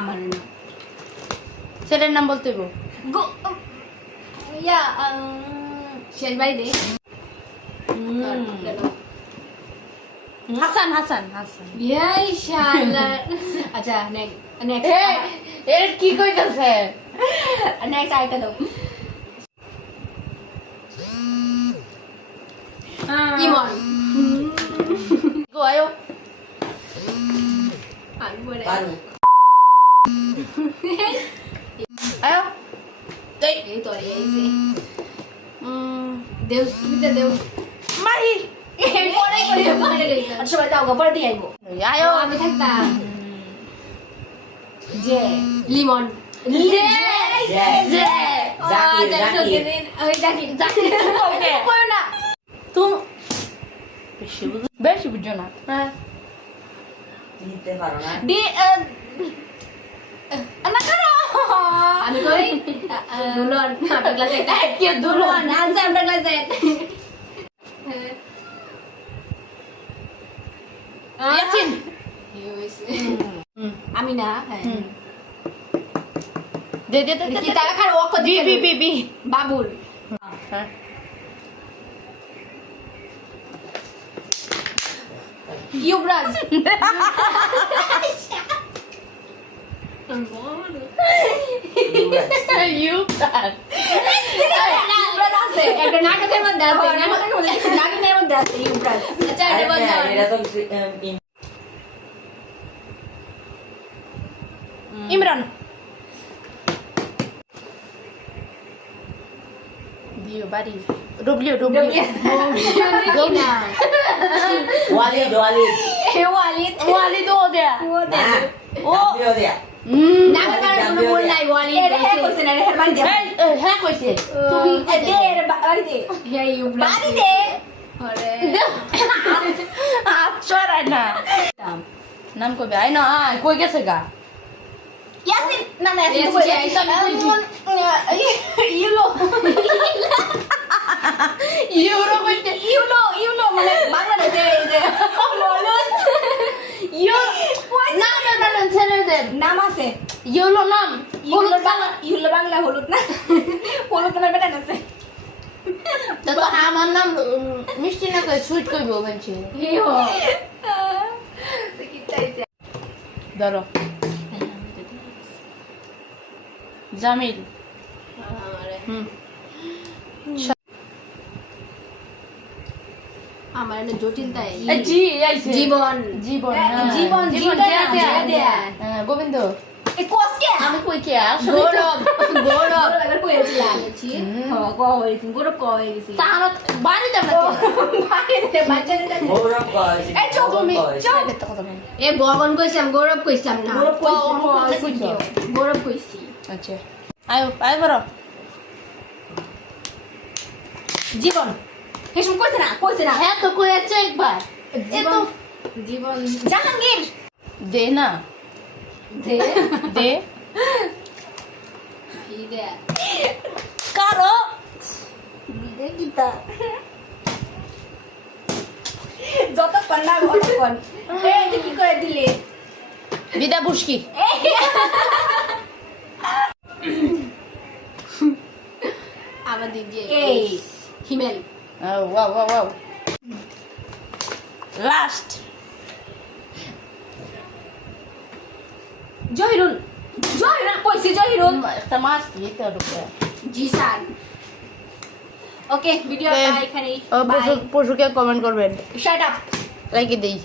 আমার না ছেলের নাম বলতে হইব ইয়া শেষ বাড়ি দে হাসান হাসান হাসান ইয়াই শালা আচ্ছা নেক্সট এর কি কইতাছে নেক্সট আইটা দাও ইমন গো আয়ো আরো আয়ো এই তো এই যে দেও তুমি দেও মাহি পরে আচ্ছা সবাই যাও পরে দিয়ে আইবো আয়ো আমি থাকতাম যে লিমন যে যে জাকির ওই জাকির ওকে কই না তুমি বেশি বুঝো না হ্যাঁ নিতে পারো না ডি না করো আমি কই দুলন আমরা ক্লাসে কি দুলন আনসার আমরা ক্লাসে ইয়াসিন আমি না হ্যাঁ দে দে দে কি টাকা খার ওয়াক বি বি বি বি বাবুল হ্যাঁ ইউবরাজ ইউ প্যান ইউবরাজ আছে একটা নাটকের মধ্যে আছে নাটকের মধ্যে আছে ইউবরাজ আচ্ছা এটা বল এটা তো ইমরান দিও বাড়ি ডব্লিউ ডব্লিউ না ওয়ালিদ ওয়ালিদ এ ওয়ালিদ ওয়ালিদ ও দেয়া ও দে ও দিয়া না না কোনো বল নাই ওয়ালিদ হে কইছে না হে বাড়ি দে হ্যাঁ কইছে তুমি দে বাড়ি দে হে ইউবরাজ বাড়ি দে আরে আচ্ছা না নাম কইবে আই না কই গেছে গা ইয়াসিন না না ইয়াসিন ইউলো ইউরো কইতে ইউলো মানে বাংলাদেশে এই যে বলুন ইউ না না না না ছেড়ে দে নাম আছে ইউলো নাম ইউলো বাংলা হলুদ না হলুদ না বেটা আছে তো আমার নাম মিষ্টি না কই সুইট কইবো বলছি হিও তো কি চাইছে ধরো জামিল আমার না জটিলতাই জি আইছে জীবন জীবন জীবন জীবন দেয়া গোবিন্দ এ কোস কে আমি কই কে গৌরব গৌরব এবার কইছিলাম হ্যাঁ কইছি গৌরব কইছি তার বাড়ি দেব না বাড়িতে বাচ্চাদের গৌরব কইছে এই চুপ তুমি চুপ এ ভগবান কইছিলাম গৌরব কইছিলাম না গৌরব কইছি গৌরব কইছি আচ্ছা আয় আয় বড় জীবন হেসম কইছে না হ্যাঁ তো কইছে একবার জীবন জীবন জাহাঙ্গীর দে না দে দে কি দে কারো দে কিতা যত কন্যা অতক্ষণ এই কি করে দিলে বিদা বুশকি আবার দিদি এই Himel wow wow wow last Zahirul কইছে জহিরুল একটা মাছ দিতে হবে জিসান ওকে ভিডিও এখানেই পশুকে কমেন্ট করবেন শাট আপ লাইক দেই